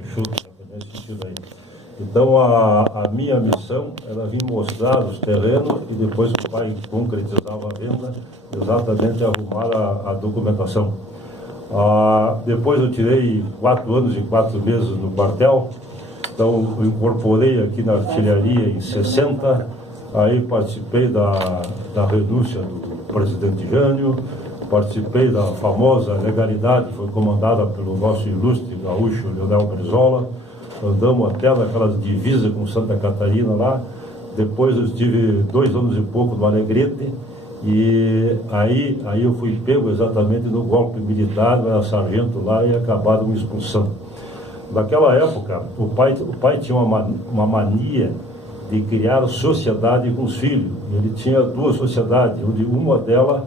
nesse sentido aí. Então, a minha missão era vir mostrar os terrenos e depois que o pai concretizava a venda, exatamente arrumar a documentação. Depois eu tirei 4 anos e 4 meses no quartel, então eu incorporei aqui na artilharia em 60, aí participei da renúncia do presidente Jânio, participei da famosa legalidade que foi comandada pelo nosso ilustre gaúcho Leonel Brizola. Andamos até naquelas divisas com Santa Catarina lá. Depois eu estive 2 anos e pouco no Alegrete, e aí eu fui pego exatamente no golpe militar, eu era sargento lá e acabaram me expulsando. Naquela época, o pai tinha uma mania de criar sociedade com os filhos. Ele tinha 2 sociedades, onde uma delas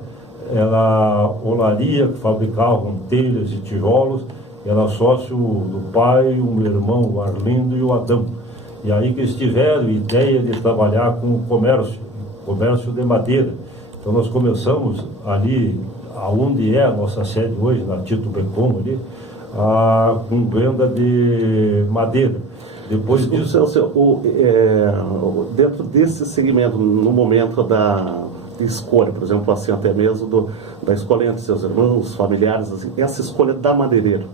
era a olaria, que fabricavam telhas e tijolos. Era sócio do pai, o meu irmão, o Arlindo e o Adão. E aí que eles tiveram ideia de trabalhar com o comércio de madeira. Então nós começamos ali, aonde é a nossa sede hoje, na Tito Becon ali, com venda de madeira. Depois disso... dentro desse segmento, no momento da escolha, por exemplo, assim, até mesmo da escolha entre seus irmãos, familiares, assim, essa escolha da madeireiro,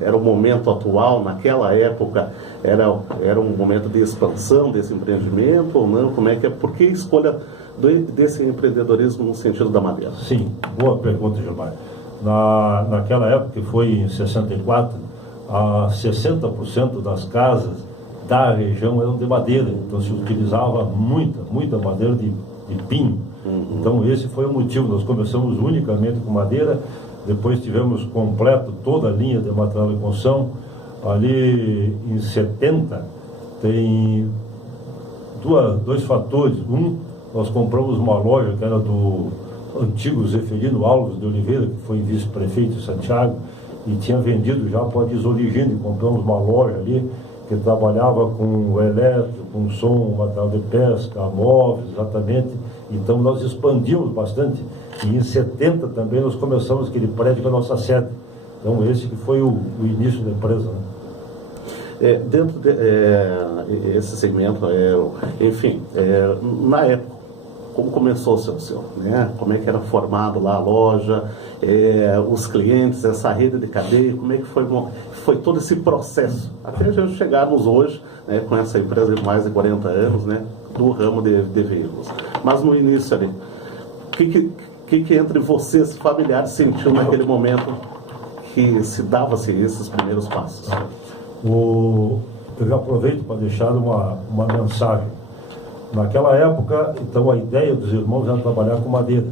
era o momento atual, naquela época, era um momento de expansão desse empreendimento ou não? Como é que é? Por que a escolha desse empreendedorismo no sentido da madeira? Sim, boa pergunta, Gilmar. Naquela época, que foi em 64, 60% das casas da região eram de madeira, então se utilizava muita madeira de pinho. Então esse foi o motivo. Nós começamos unicamente com madeira, depois tivemos completo toda a linha de material de construção. Ali em 70 tem 2 fatores. Nós compramos uma loja que era do antigo Zeferino Alves de Oliveira, que foi vice-prefeito de Santiago, e tinha vendido já para a Disorigine. Compramos uma loja ali que trabalhava com elétrico, com som, material de pesca, móveis, exatamente. Então nós expandimos bastante, e em 70 também nós começamos aquele prédio com a nossa sede. Então esse que foi o início da empresa, né? Dentro desse segmento, enfim, na época, como começou o seu, né? Como é que era formado lá a loja, os clientes, essa rede de cadeia, como é que foi todo esse processo, até a gente chegarmos hoje, né, com essa empresa de mais de 40 anos, né, do ramo de veículos. Mas no início ali, o que entre vocês, familiares, sentiu naquele momento que se dava-se esses primeiros passos? Eu já aproveito para deixar uma mensagem. Naquela época, então, a ideia dos irmãos era trabalhar com madeira.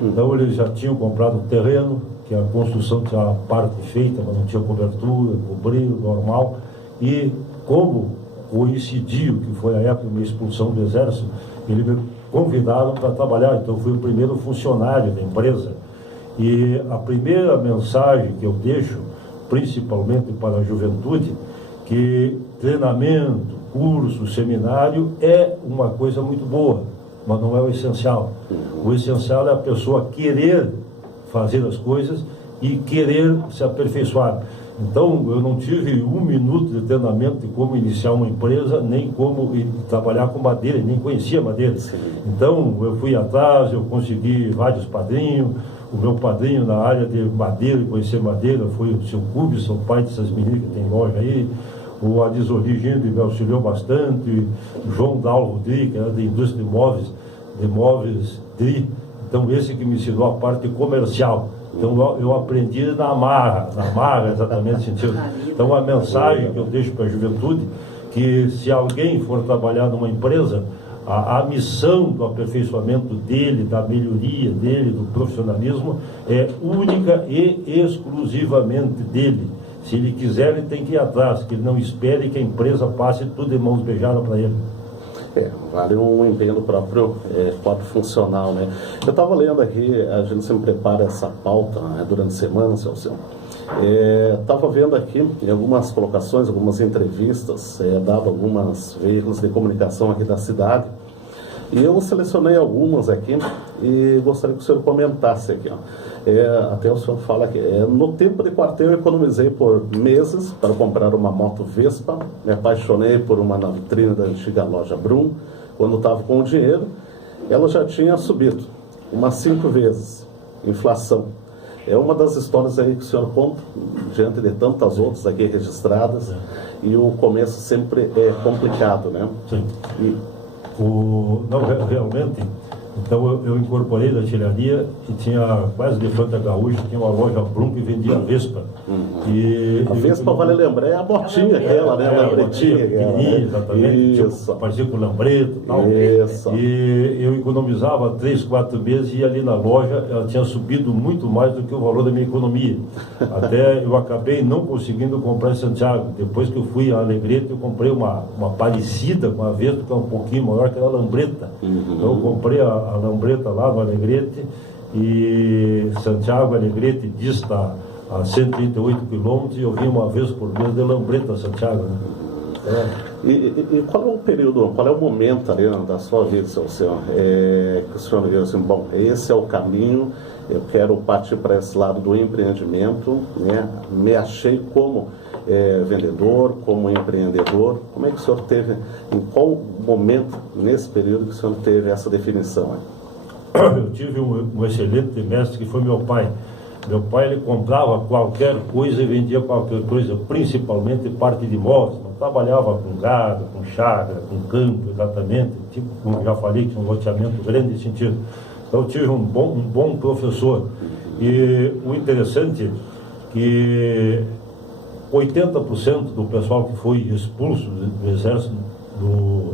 Então eles já tinham comprado um terreno, que a construção tinha a parte feita, mas não tinha cobertura, cobriu, normal. E como coincidiu, que foi a época da minha expulsão do Exército, eles me convidaram para trabalhar. Então eu fui o primeiro funcionário da empresa. E a primeira mensagem que eu deixo, principalmente para a juventude, que treinamento, curso, seminário é uma coisa muito boa, mas não é o essencial. O essencial é a pessoa querer fazer as coisas e querer se aperfeiçoar. Então, eu não tive 1 minuto de treinamento de como iniciar uma empresa, nem como trabalhar com madeira, nem conhecia madeira. Sim. Então, eu fui atrás, eu consegui vários padrinhos. O meu padrinho na área de madeira e conhecer madeira foi o seu Cubes, o pai dessas meninas que tem loja aí. O Adisorigine me auxiliou bastante, o João Dal Rodrigues, que era da indústria de móveis DRI. Então, esse que me ensinou a parte comercial. Então, eu aprendi na marra, exatamente no sentido. Então, a mensagem que eu deixo para a juventude, que se alguém for trabalhar numa empresa, a missão do aperfeiçoamento dele, da melhoria dele, do profissionalismo, é única e exclusivamente dele. Se ele quiser, ele tem que ir atrás, que ele não espere que a empresa passe tudo de mãos beijadas para ele. Vale um empenho do próprio funcional, né? Eu estava lendo aqui, a gente sempre prepara essa pauta, né, durante a semana, Celso. Estava vendo aqui em algumas colocações, algumas entrevistas, dado alguns veículos de comunicação aqui da cidade, E eu selecionei algumas aqui e gostaria que o senhor comentasse aqui. Ó. Até o senhor fala aqui, no tempo de quartel eu economizei por meses para comprar uma moto Vespa, me apaixonei por uma na vitrine da antiga loja Brum, quando estava com o dinheiro, ela já tinha subido umas 5 vezes, inflação. É uma das histórias aí que o senhor conta, diante de tantas outras aqui registradas, e o começo sempre é complicado, né? Sim. Não, realmente, então eu incorporei da artilharia e tinha quase de Fanta Gaúcha, tinha uma loja Brum que vendia Vespa. E a Vespa, vale lembrar, é a motinha aquela, né? A lampretinha. Exatamente, tipo, parecia com lambreta e tal. Isso. E eu economizava 3, 4 meses e ia ali na loja, ela tinha subido muito mais do que o valor da minha economia. Até eu acabei não conseguindo comprar em Santiago. Depois que eu fui a Alegrete, eu comprei uma parecida com a Vespa, que é um pouquinho maior que a lambreta. Então eu comprei a lambreta lá no Alegrete, e Santiago Alegrete dista a 138 quilômetros, e eu vinha uma vez por mês de lambreta a Santiago, né? E qual é o período, qual é o momento ali da sua vida, seu senhor, que o senhor viu assim, bom, esse é o caminho, eu quero partir para esse lado do empreendimento, né? Me achei como vendedor, como empreendedor. Como é que o senhor teve, em qual momento nesse período que o senhor teve essa definição? Eu tive um excelente mestre que foi meu pai. Meu pai, ele comprava qualquer coisa e vendia qualquer coisa, principalmente parte de imóveis. Não trabalhava com gado, com chácara, com campo, exatamente. Tipo, como já falei, tinha um loteamento grande nesse sentido. Então eu tive um bom professor. E o interessante é que 80% do pessoal que foi expulso do exército, do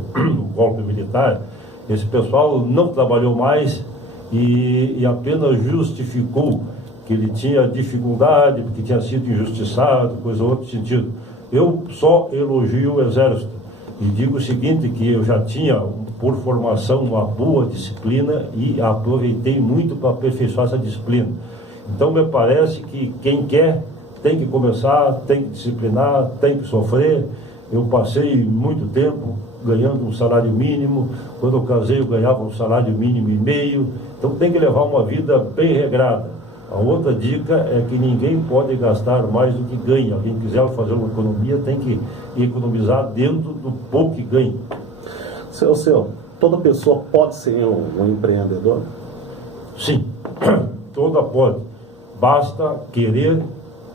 golpe militar, esse pessoal não trabalhou mais e apenas justificou que ele tinha dificuldade, porque tinha sido injustiçado, coisa ou outro sentido. Eu só elogio o exército e digo o seguinte, que eu já tinha, por formação, uma boa disciplina e aproveitei muito para aperfeiçoar essa disciplina. Então me parece que quem quer tem que começar, tem que disciplinar, tem que sofrer. Eu passei muito tempo ganhando um salário mínimo. Quando eu casei, eu ganhava um salário mínimo e meio. Então tem que levar uma vida bem regrada. A outra dica é que ninguém pode gastar mais do que ganha. Quem quiser fazer uma economia tem que economizar dentro do pouco que ganha. Seu, toda pessoa pode ser um empreendedor? Sim, toda pode. Basta querer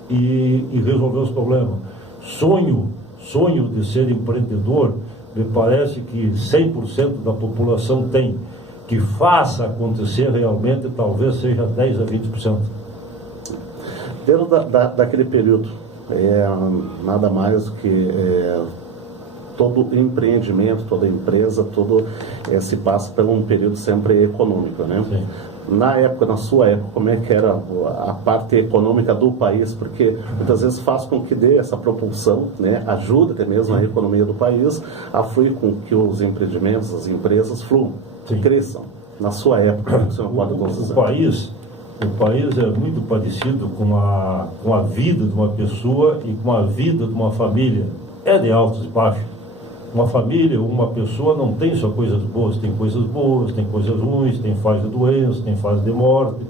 e resolver os problemas. Sonho de ser empreendedor, me parece que 100% da população tem. Que faça acontecer realmente, talvez seja 10 a 20%. Dentro daquele período, nada mais do que todo empreendimento, toda empresa, se passa por um período sempre econômico, né? Sim. Na sua época, como é que era a parte econômica do país? Porque muitas vezes faz com que dê essa propulsão, né? Ajuda até mesmo a economia do país a fluir com que os empreendimentos, as empresas fluam, cresçam. Na sua época, o senhor pode nos dizer? O país é muito parecido com a vida de uma pessoa e com a vida de uma família. É de altos e baixos. Uma família, uma pessoa não tem só coisas boas, tem coisas ruins, tem fase de doença, tem fase de morte.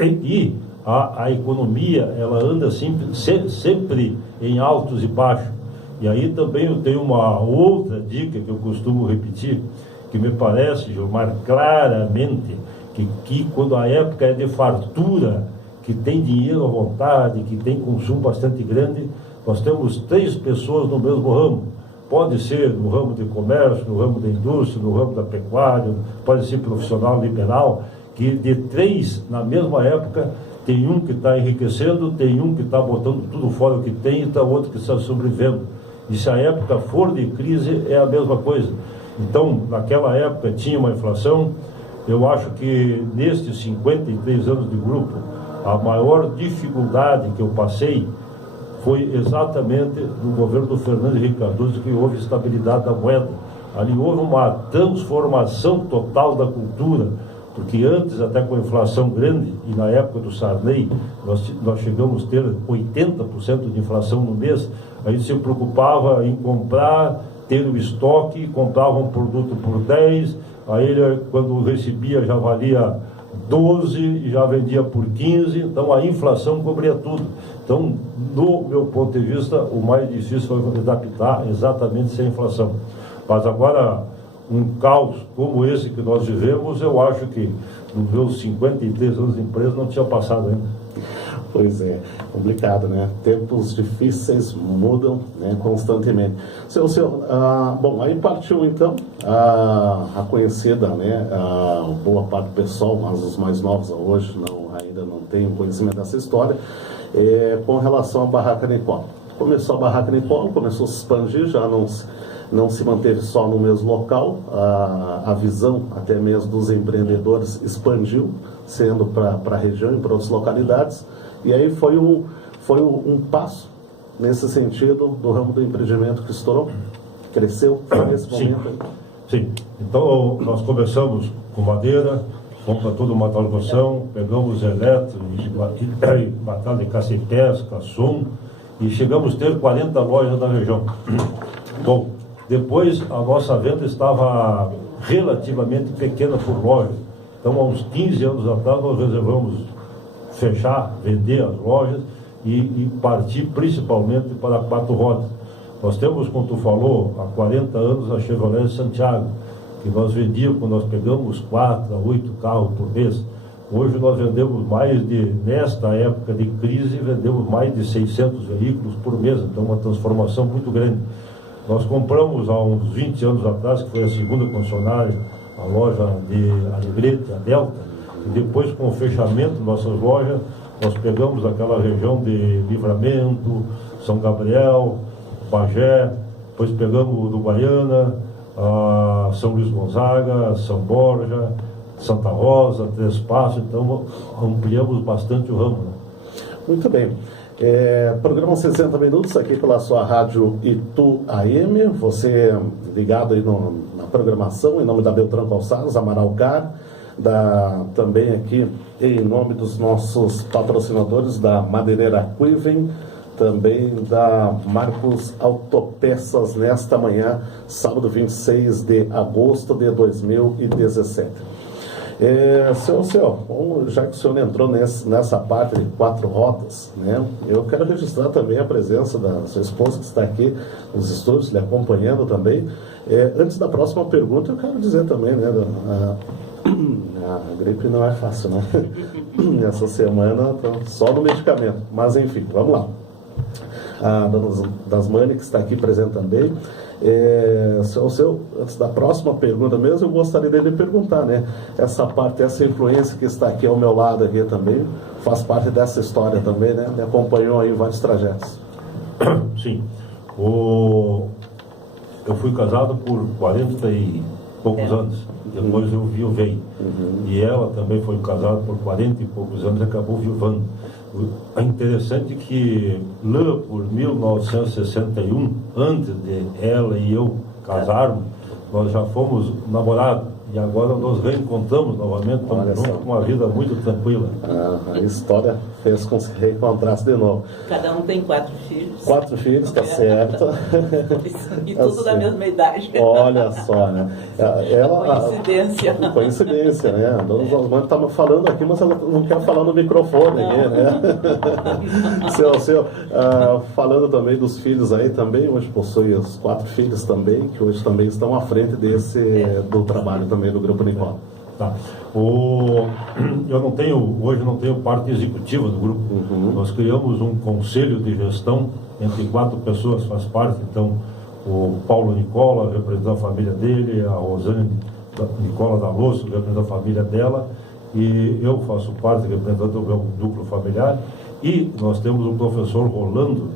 E a economia, ela anda sempre em altos e baixos. E aí também eu tenho uma outra dica que eu costumo repetir, que me parece, Gilmar, claramente, que quando a época é de fartura, que tem dinheiro à vontade, que tem consumo bastante grande, nós temos 3 pessoas no mesmo ramo. Pode ser no ramo de comércio, no ramo da indústria, no ramo da pecuária, pode ser profissional liberal, que de 3 na mesma época, tem um que está enriquecendo, tem um que está botando tudo fora o que tem e está outro que está sobrevivendo. E se a época for de crise, é a mesma coisa. Então, naquela época tinha uma inflação. Eu acho que nestes 53 anos de grupo, a maior dificuldade que eu passei foi exatamente no governo do Fernando Henrique Cardoso, que houve estabilidade da moeda. Ali houve uma transformação total da cultura, porque antes, até com a inflação grande, e na época do Sarney, nós chegamos a ter 80% de inflação no mês, a gente se preocupava em comprar, ter o estoque, comprava um produto por 10, Aí ele, quando recebia, já valia 12 e já vendia por 15, então a inflação cobria tudo. Então, do meu ponto de vista, o mais difícil foi adaptar exatamente sem inflação. Mas agora, um caos como esse que nós vivemos, eu acho que nos meus 53 anos de empresa não tinha passado ainda. Pois é, complicado, né? Tempos difíceis mudam, né, constantemente. Bom, aí partiu então a conhecida, né, boa parte do pessoal, mas os mais novos hoje ainda não têm conhecimento dessa história, com relação à Barraca Nicola. Começou a Barraca Nicola, começou a se expandir, já não se manteve só no mesmo local, a visão até mesmo dos empreendedores expandiu, sendo para a região e para outras localidades, e aí foi um passo nesse sentido do ramo do empreendimento que estourou, cresceu nesse momento aí. Sim, então nós começamos com madeira, fomos para toda uma automação, pegamos eletro, batalha de caça-pés, caçum, e chegamos a ter 40 lojas na região. Bom, depois a nossa venda estava relativamente pequena por loja. Então, há uns 15 anos atrás, nós resolvemos fechar, vender as lojas e partir principalmente para 4 rodas. Nós temos, como tu falou, há 40 anos a Chevrolet Santiago, que nós vendíamos, quando nós pegamos 4 a 8 carros por mês. Hoje nós vendemos nesta época de crise, vendemos mais de 600 veículos por mês, então uma transformação muito grande. Nós compramos há uns 20 anos atrás, que foi a segunda concessionária, a loja de Alegrete, a Delta, e depois com o fechamento de nossas lojas, nós pegamos aquela região de Livramento, São Gabriel, Bagé, depois pegamos do Guaiana, São Luís Gonzaga, São Borja, Santa Rosa, Três Passos, então ampliamos bastante o ramo. Né? Muito bem. Programa 60 Minutos aqui pela sua rádio Itu AM, você ligado aí na programação, em nome da Beltrão Calçados, Amaral Car, também aqui em nome dos nossos patrocinadores da Madeireira Quiven, também da Marcos Autopeças, nesta manhã, sábado 26 de agosto de 2017. Já que o senhor entrou nessa parte de 4 rodas, né, eu quero registrar também a presença da sua esposa, que está aqui nos estúdios, lhe acompanhando também. Antes da próxima pergunta, eu quero dizer também, né, a gripe não é fácil, né? Essa semana só no medicamento, mas enfim, vamos lá. A dona Dasmani, que está aqui presente também. Antes da próxima pergunta mesmo, eu gostaria de lhe perguntar, né? Essa influência que está aqui ao meu lado aqui também, faz parte dessa história também, né? Me acompanhou aí em vários trajetos. Sim. Eu fui casado por 40 e poucos anos. Depois eu viuvei. E ela também foi casada por 40 e poucos anos e acabou viuvando. É interessante que lá por 1961, antes de ela e eu casarmos, nós já fomos namorados. E agora nós reencontramos novamente, estamos juntos, com uma vida muito tranquila. A história fez com que se reencontrasse de novo. Cada um tem 4 filhos. 4 filhos, está certo. E tudo da mesma idade. Olha só, né? Coincidência, né? A dona Osmani estava falando aqui, mas ela não quer falar no microfone aqui, né? Falando também dos filhos aí também, hoje possui os 4 filhos também, que hoje também estão à frente do trabalho também do Grupo Nicola. Tá. Hoje não tenho parte executiva do grupo. Nós criamos um conselho de gestão entre 4 pessoas, faz parte, então, o Paulo Nicola, representando a família dele, a Rosane Nicola da Losso, representando a família dela, e eu faço parte, representando o meu núcleo familiar, e nós temos o professor Rolando,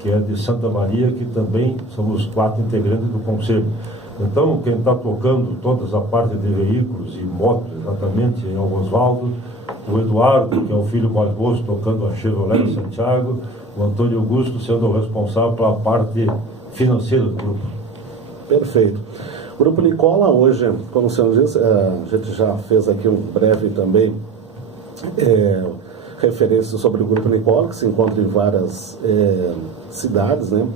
que é de Santa Maria, que também somos 4 integrantes do conselho. Então, quem está tocando toda essa parte de veículos e motos, exatamente, é o Oswaldo, o Eduardo, que é o filho mais moço, tocando a Chevrolet Santiago, o Antônio Augusto sendo o responsável pela parte financeira do grupo. Perfeito. O Grupo Nicola hoje, como o senhor disse, a gente já fez aqui um breve também referência sobre o Grupo Nicola, que se encontra em várias cidades, né?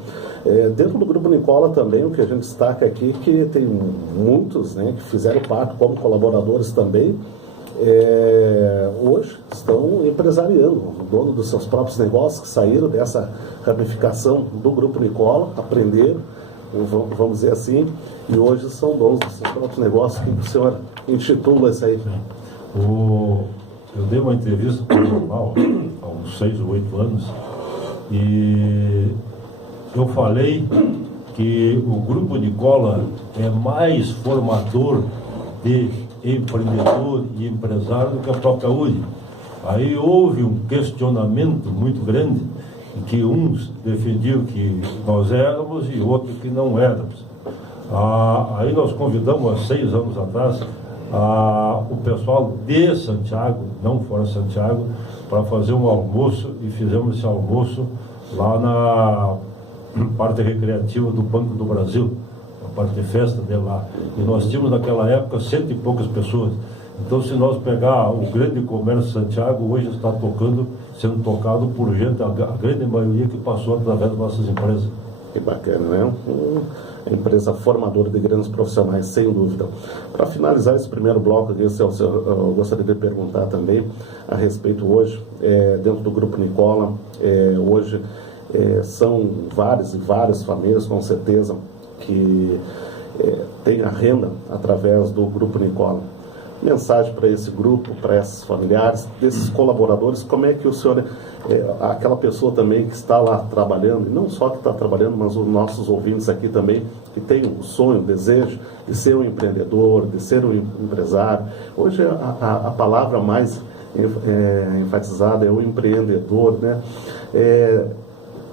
Dentro do Grupo Nicola também, o que a gente destaca aqui, que tem muitos, né, que fizeram parte como colaboradores também, hoje estão empresariando, dono dos seus próprios negócios, que saíram dessa ramificação do Grupo Nicola, aprenderam, vamos dizer assim, e hoje são donos dos seus próprios negócios. O que o senhor intitula isso aí? Eu dei uma entrevista para o jornal há uns 6 ou 8 anos e eu falei que o Grupo Nicola é mais formador de empreendedor e empresário do que a própria URI. Aí houve um questionamento muito grande, em que uns defendiam que nós éramos e outros que não éramos. Aí nós convidamos há 6 anos atrás o pessoal de Santiago, não fora Santiago, para fazer um almoço, e fizemos esse almoço lá na parte recreativa do Banco do Brasil, a parte de festa de lá. E nós tínhamos naquela época 100 e poucas pessoas. Então, se nós pegar o grande comércio de Santiago, hoje está sendo tocado por gente, a grande maioria que passou através das nossas empresas. Que bacana, né? Uma empresa formadora de grandes profissionais, sem dúvida. Para finalizar esse primeiro bloco, eu gostaria de perguntar também a respeito hoje, dentro do Grupo Nicola, hoje são várias e várias famílias, com certeza, que têm a renda através do Grupo Nicola. Mensagem para esse grupo, para esses familiares, desses colaboradores, como é que o senhor, aquela pessoa também que está lá trabalhando, e não só que está trabalhando, mas os nossos ouvintes aqui também, que tem o sonho, o desejo de ser um empreendedor, de ser um empresário. Hoje a palavra mais enfatizada é o empreendedor, né?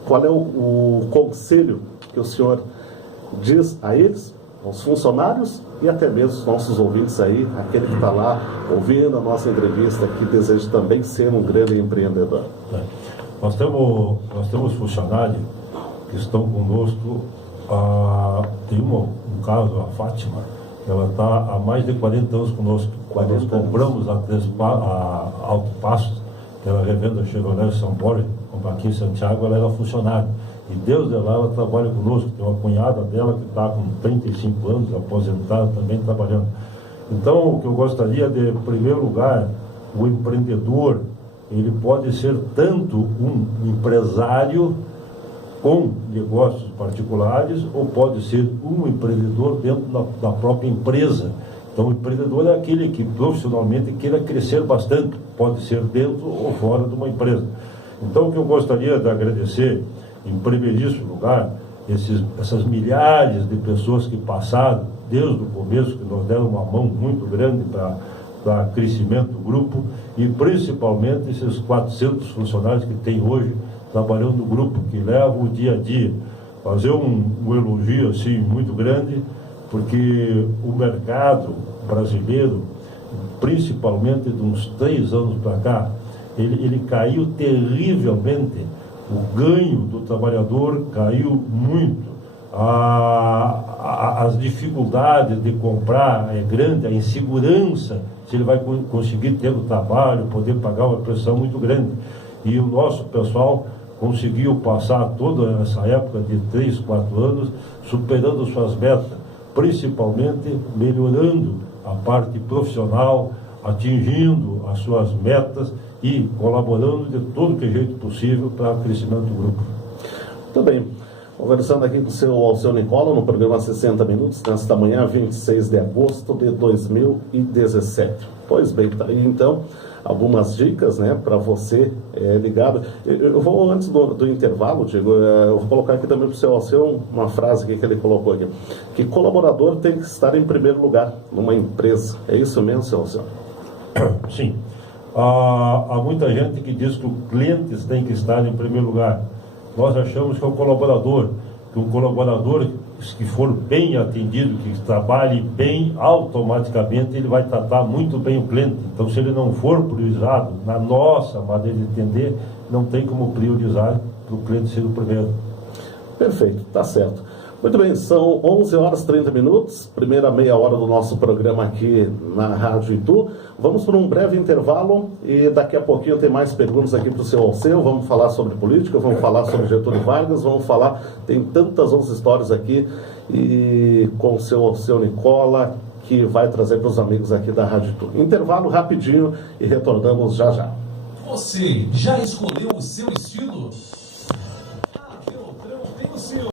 Qual é o conselho que o senhor diz a eles, aos funcionários e até mesmo os nossos ouvintes aí, aquele que está lá ouvindo a nossa entrevista, que deseja também ser um grande empreendedor? Nós temos funcionários que estão conosco, tem um caso, a Fátima, ela está há mais de 40 anos conosco. Quando nós compramos a Alto Pasto, que era a revenda Chevrolet São Paulo, aqui em Santiago, ela era funcionária. E Deus dela, ela trabalha conosco. Tem uma cunhada dela que está com 35 anos, aposentada, também trabalhando. Então, o que eu gostaria de, em primeiro lugar, o empreendedor, ele pode ser tanto um empresário com negócios particulares, ou pode ser um empreendedor dentro da própria empresa. Então, o empreendedor é aquele que profissionalmente queira crescer bastante, pode ser dentro ou fora de uma empresa. Então, o que eu gostaria de agradecer, em primeiríssimo lugar, essas milhares de pessoas que passaram desde o começo, que nos deram uma mão muito grande para crescimento do grupo, e principalmente esses 400 funcionários que tem hoje trabalhando no grupo, que levam o dia a dia. Fazer um elogio assim muito grande, porque o mercado brasileiro, principalmente de uns 3 anos para cá, ele caiu terrivelmente. O ganho do trabalhador caiu muito. As dificuldades de comprar é grande, a insegurança, se ele vai conseguir ter o trabalho, poder pagar uma pressão muito grande. E o nosso pessoal conseguiu passar toda essa época de 3, 4 anos, superando suas metas, principalmente melhorando a parte profissional, atingindo as suas metas e colaborando de todo que jeito possível para o crescimento do grupo. Muito bem. Conversando aqui com o Alceu Nicola, no programa 60 Minutos, nesta manhã, 26 de agosto de 2017. Pois bem, tá aí então algumas dicas, né, para você ligado. Eu vou, antes do intervalo, Diego, eu vou colocar aqui também para o seu Alceu uma frase aqui que ele colocou aqui, que colaborador tem que estar em primeiro lugar numa empresa. É isso mesmo, seu Alceu? Sim. Há muita gente que diz que os clientes têm que estar em primeiro lugar. Nós achamos que é o colaborador, que um colaborador que for bem atendido, que trabalhe bem, automaticamente ele vai tratar muito bem o cliente. Então, se ele não for priorizado, na nossa maneira de entender, não tem como priorizar para o cliente ser o primeiro. Perfeito, tá certo. Muito bem, são 11 horas e 30 minutos, primeira meia hora do nosso programa aqui na Rádio Itu. Vamos para um breve intervalo e daqui a pouquinho tem mais perguntas aqui para o seu Alceu. Vamos falar sobre política, vamos falar sobre Getúlio Vargas, vamos falar, tem tantas outras histórias aqui, e com o seu Alceu Nicola, que vai trazer para os amigos aqui da Rádio Itu. Intervalo rapidinho e retornamos já já. Você já escolheu o seu estilo?